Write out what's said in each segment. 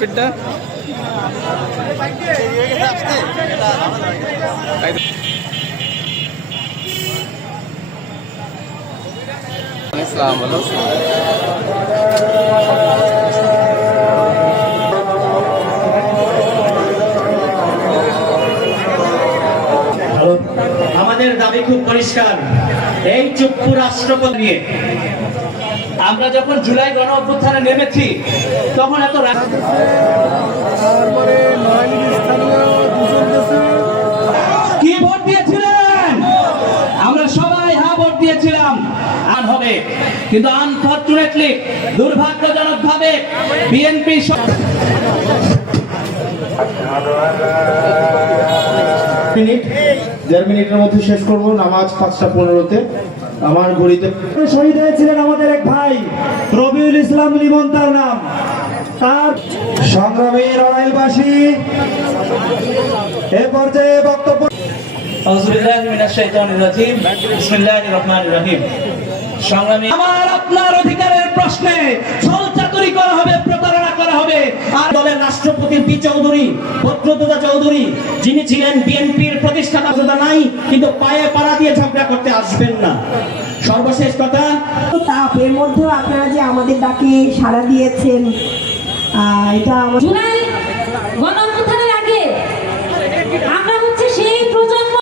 পিঠটা ইসলাম বলো আমাদের দাবি খুব পরিষ্কার। এই চুপ্পু রাষ্ট্রপতি নিয়ে আমরা যখন জুলাই গণ অভ্যুত্থানে নেমেছি তখন এত কি ভোট দিয়েছিলেন? আমরা সবাই হ্যাঁ ভোট দিয়েছিলাম আর হবে, কিন্তু আনফরচুনেটলি দুর্ভাগ্যজনক ভাবে বিএনপি দেড় মিনিটের মধ্যে শেষ করবো। নামাজ 5:15-তে আমার ঘড়িতে শহীদ হয়েছিলেন আমাদের এক ভাই রবিউল ইসলাম লিমন, তার নাম। তার সংগ্রামী লড়াইবাসী এ পর্যায়ে বক্তব্য। সংগ্রামী আমার আপনার অধিকারের প্রশ্নে ছলচাতুরি করা হবে, প্রতারণা করা হবে। আর দলের রাষ্ট্রপতি পি চৌধুরী, ভদ্রতা চৌধুরী, যিনি ছিলেন বিএনপির প্রতিষ্ঠাতা নাই, কিন্তু পায়ে পাড়া দিয়ে ঝগড়া করতে আসবেন না। সর্বশেষ কথা, এর মধ্যেও আপনারা যে আমাদের ডাকে সাড়া দিয়েছেন, এটা জুলাই গণ অভ্যুত্থানের আগে আমরা হচ্ছে সেই প্রজন্ম।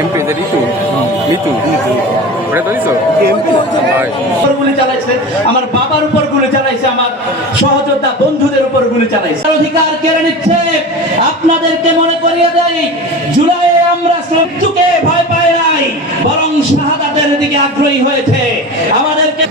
এমপি যে ঋতু মিতু ওটা তো দিছো গুলি চালাইছে, আমার বাবার উপর গুলি চালাইছে, আমার সহযোদ্ধা বন্ধুদের উপর গুলি চালাইছে। অধিকার কেড়ে নিচ্ছে। আপনাদেরকে মনে করিয়ে দেই, জুলাই আমরা মৃত্যুকে ভয় পাই নাই, বরং শাহাদাতের দিকে আগ্রহী হয়েছে। আমাদেরকে